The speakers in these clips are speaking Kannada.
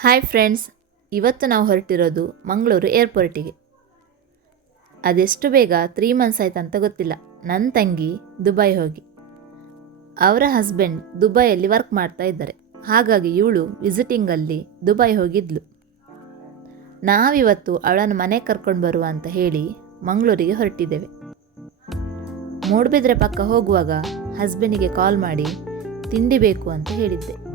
ಹಾಯ್ ಫ್ರೆಂಡ್ಸ್ ಇವತ್ತು ನಾವು ಹೊರಟಿರೋದು ಮಂಗಳೂರು ಏರ್ಪೋರ್ಟಿಗೆ ಅದೆಷ್ಟು ಬೇಗ ತ್ರೀ ಮಂತ್ಸ್ ಆಯ್ತು ಅಂತ ಗೊತ್ತಿಲ್ಲ. ನನ್ನ ತಂಗಿ ದುಬೈ ಹೋಗಿ. ಅವರ ಹಸ್ಬೆಂಡ್ ದುಬೈಯಲ್ಲಿ ವರ್ಕ್ ಮಾಡ್ತಾ ಇದ್ದಾರೆ. ಹಾಗಾಗಿ ಇವಳು ವಿಸಿಟಿಂಗಲ್ಲಿ ದುಬೈ ಹೋಗಿದ್ಲು. ನಾವಿವತ್ತು ಅವಳನ್ನು ಮನೆ ಕರ್ಕೊಂಡು ಬರುವ ಅಂತ ಹೇಳಿ ಮಂಗಳೂರಿಗೆ ಹೊರಟಿದ್ದೇವೆ. ಮೂಡ್ಬಿದ್ರೆ ಪಕ್ಕ ಹೋಗುವಾಗ ಹಸ್ಬೆಂಡಿಗೆ ಕಾಲ್ ಮಾಡಿ, ತಿಂಡಿ ಬೇಕು ಅಂತ ಹೇಳಿದ್ದೆ.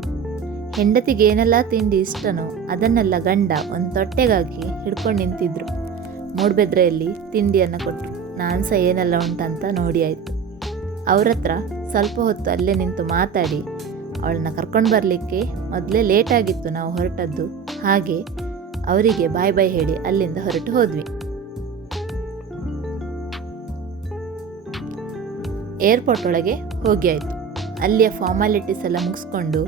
ಹೆಂಡತಿಗೆ ಏನೆಲ್ಲ ತಿಂಡಿ ಇಷ್ಟನೋ ಅದನ್ನೆಲ್ಲ ಗಂಡ ಒಂದು ತೊಟ್ಟೆಗಾಗಿ ಹಿಡ್ಕೊಂಡು ನಿಂತಿದ್ರು. ಮೂಡ್ಬೆದ್ರೆಯಲ್ಲಿ ತಿಂಡಿಯನ್ನು ಕೊಟ್ಟರು ನಾನು ಸಹ ಏನೆಲ್ಲ ಉಂಟಂತ ನೋಡಿ ಆಯಿತು. ಅವ್ರ ಹತ್ರ ಸ್ವಲ್ಪ ಹೊತ್ತು ಅಲ್ಲೇ ನಿಂತು ಮಾತಾಡಿ, ಅವಳನ್ನ ಕರ್ಕೊಂಡು ಬರಲಿಕ್ಕೆ ಮೊದಲೇ ಲೇಟಾಗಿತ್ತು ನಾವು ಹೊರಟದ್ದು. ಹಾಗೆ ಅವರಿಗೆ ಬಾಯ್ ಬಾಯ್ ಹೇಳಿ ಅಲ್ಲಿಂದ ಹೊರಟು ಹೋದ್ವಿ. ಏರ್ಪೋರ್ಟ್ ಒಳಗೆ ಹೋಗಿ ಆಯಿತು. ಅಲ್ಲಿಯ ಫಾರ್ಮಾಲಿಟೀಸ್ ಎಲ್ಲ ಮುಗಿಸ್ಕೊಂಡು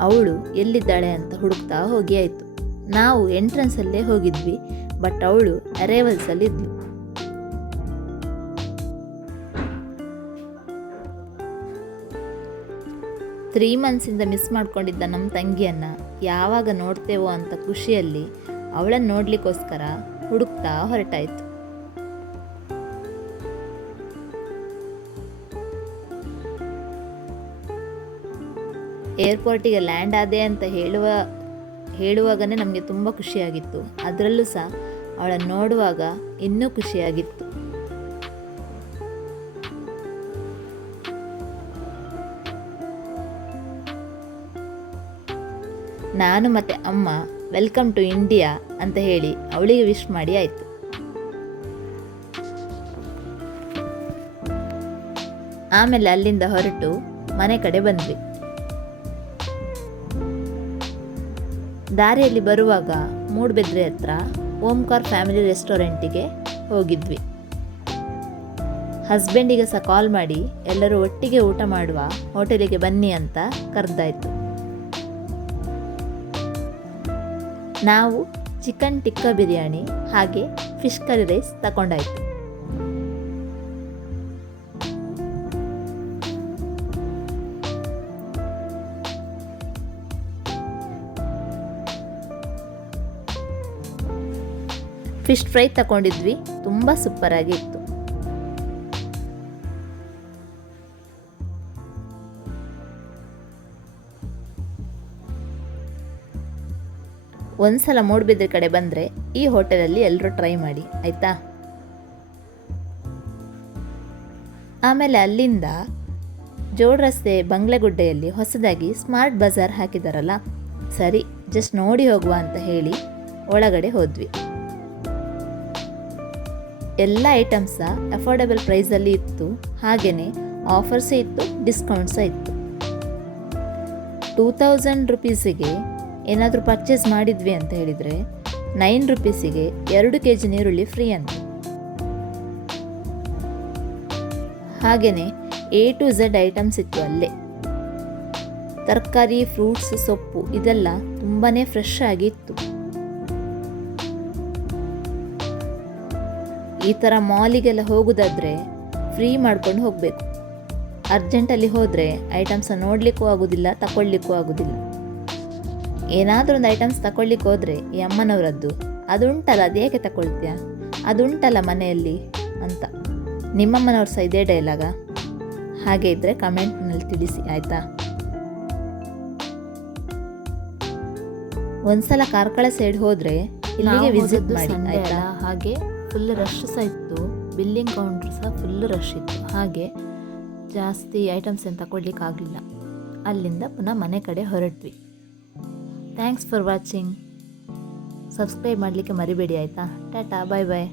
ಅವಳು ಎಲ್ಲಿದ್ದಾಳೆ ಅಂತ ಹುಡುಕ್ತಾ ಹೋಗಿ ಆಯಿತು. ನಾವು ಎಂಟ್ರೆನ್ಸಲ್ಲೇ ಹೋಗಿದ್ವಿ, ಬಟ್ ಅವಳು ಅರೈವಲ್ಸಲ್ಲಿದ್ಲು ತ್ರೀ ಮಂತ್ಸಿಂದ ಮಿಸ್ ಮಾಡ್ಕೊಂಡಿದ್ದ ನಮ್ಮ ತಂಗಿಯನ್ನು ಯಾವಾಗ ನೋಡ್ತೇವೋ ಅಂತ ಖುಷಿಯಲ್ಲಿ ಅವಳನ್ನು ನೋಡಲಿಕ್ಕೋಸ್ಕರ ಹುಡುಕ್ತಾ ಹೊರಟಾಯಿತು. ಏರ್ಪೋರ್ಟಿಗೆ ಲ್ಯಾಂಡ್ ಆದೆ ಅಂತ ಹೇಳುವ, ಹೇಳುವಾಗನೇ ನಮಗೆ ತುಂಬ ಖುಷಿಯಾಗಿತ್ತು. ಅದರಲ್ಲೂ ಸಹ ಅವಳನ್ನು ನೋಡುವಾಗ ಇನ್ನೂ ಖುಷಿಯಾಗಿತ್ತು. ನಾನು ಮತ್ತು ಅಮ್ಮ ವೆಲ್ಕಮ್ ಟು ಇಂಡಿಯಾ ಅಂತ ಹೇಳಿ ಅವಳಿಗೆ ವಿಶ್ ಮಾಡಿ ಆಯಿತು. ಆಮೇಲೆ ಅಲ್ಲಿಂದ ಹೊರಟು ಮನೆ ಕಡೆ ಬಂದ್ವಿ. ದಾರಿಯಲ್ಲಿ ಬರುವಾಗ ಮೂಡ್ಬೆದ್ರೆ ಹತ್ರ ಓಂಕಾರ್ ಫ್ಯಾಮಿಲಿ ರೆಸ್ಟೋರೆಂಟಿಗೆ ಹೋಗಿದ್ವಿ. ಹಸ್ಬೆಂಡಿಗೆ ಸಹ ಕಾಲ್ ಮಾಡಿ, ಎಲ್ಲರೂ ಒಟ್ಟಿಗೆ ಊಟ ಮಾಡುವ ಹೋಟೆಲಿಗೆ ಬನ್ನಿ ಅಂತ ಕರೆದಾಯ್ತು. ನಾವು ಚಿಕನ್ ಟಿಕ್ಕ ಬಿರಿಯಾನಿ ಹಾಗೆ ಫಿಶ್ ಕರಿ ರೈಸ್ ತಗೊಂಡಾಯ್ತು ಫಿಶ್ ಫ್ರೈ ತಗೊಂಡಿದ್ವಿ. ತುಂಬ ಸೂಪರ್ ಆಗಿತ್ತು ಒಂದ್ಸಲ ಮೂಡ್ಬಿದ್ರೆ ಕಡೆ ಬಂದರೆ ಈ ಹೋಟೆಲಲ್ಲಿ ಎಲ್ಲರೂ ಟ್ರೈ ಮಾಡಿ, ಆಯಿತಾ? ಆಮೇಲೆ ಅಲ್ಲಿಂದ ಜೋಡ್ ರಸ್ತೆ ಬಂಗ್ಲೆಗುಡ್ಡೆಯಲ್ಲಿ ಹೊಸದಾಗಿ ಸ್ಮಾರ್ಟ್ ಬಜಾರ್ ಹಾಕಿದಾರಲ್ಲ, ಸರಿ, ಜಸ್ಟ್ ನೋಡಿ ಹೋಗುವ ಅಂತ ಹೇಳಿ ಒಳಗಡೆ ಹೋದ್ವಿ. ಎಲ್ಲ ಐಟಮ್ಸ ಅಫೋರ್ಡೆಬಲ್ ಪ್ರೈಸಲ್ಲಿ ಇತ್ತು. ಹಾಗೆಯೇ ಆಫರ್ಸ್ ಇತ್ತು, ಡಿಸ್ಕೌಂಟ್ಸ ಇತ್ತು. ಟೂ ತೌಸಂಡ್ ರುಪೀಸಿಗೆ ಏನಾದರೂ ಪರ್ಚೇಸ್ ಮಾಡಿದ್ವಿ ಅಂತ ಹೇಳಿದರೆ ನೈನ್ ರುಪೀಸಿಗೆ ಎರಡು ಕೆ ಜಿ ನೀರುಳ್ಳಿ ಫ್ರೀ ಅಂತ. ಹಾಗೆಯೇ ಎ ಟು ಝೆಡ್ ಐಟಮ್ಸ್ ಇತ್ತು ಅಲ್ಲೇ. ತರಕಾರಿ, ಫ್ರೂಟ್ಸ್, ಸೊಪ್ಪು ಇದೆಲ್ಲ ತುಂಬಾ ಫ್ರೆಶ್ ಆಗಿ ಈ ಥರ ಮಾಲಿಗೆಲ್ಲ ಹೋಗೋದಾದರೆ ಫ್ರೀ ಮಾಡ್ಕೊಂಡು ಹೋಗಬೇಕು. ಅರ್ಜೆಂಟಲ್ಲಿ ಹೋದರೆ ಐಟಮ್ಸ ನೋಡಲಿಕ್ಕೂ ಆಗೋದಿಲ್ಲ ತಗೊಳ್ಲಿಕ್ಕೂ ಆಗೋದಿಲ್ಲ. ಏನಾದರೂ ಒಂದು ಐಟಮ್ಸ್ ತಗೊಳ್ಲಿಕ್ಕೆ ಹೋದರೆ ಈ ಅಮ್ಮನವರದ್ದು, ಅದುಂಟಲ್ಲ ಅದೇಕೆ ತಗೊಳ್ತೀಯ ಅದುಂಟಲ್ಲ ಮನೆಯಲ್ಲಿ ಅಂತ. ನಿಮ್ಮಮ್ಮನವ್ರ ಸಹ ಇದೇ ಡೈಲಾಗ ಹಾಗೆ ಇದ್ದರೆ ಕಮೆಂಟ್ನಲ್ಲಿ ತಿಳಿಸಿ, ಆಯಿತಾ? ಒಂದು ಸಲ ಕಾರ್ಕಳ ಸೈಡ್ ಹೋದರೆ ಇಲ್ಲಿಗೆ ವಿಸಿಟ್ ಮಾಡಿ ಆಯಿತಾ? ಹಾಗೆ ಫುಲ್ ರಶ್ ಸಹ ಇತ್ತು. ಬಿಲ್ಲಿಂಗ್ ಕೌಂಟರ್ ಸಹ ಫುಲ್ ರಶ್ ಇತ್ತು. ಹಾಗೆ ಜಾಸ್ತಿ ಐಟಮ್ಸ್ ಏನು ತಗೊಳ್ಲಿಕ್ಕೆ ಆಗಲಿಲ್ಲ. ಅಲ್ಲಿಂದ ಪುನಃ ಮನೆ ಕಡೆ ಹೊರಟ್ವಿ. ಥ್ಯಾಂಕ್ಸ್ ಫಾರ್ ವಾಚಿಂಗ್ ಸಬ್ಸ್ಕ್ರೈಬ್ ಮಾಡಲಿಕ್ಕೆ ಮರಿಬೇಡಿ ಆಯಿತಾ? ಟಾಟಾ ಬಾಯ್ ಬಾಯ್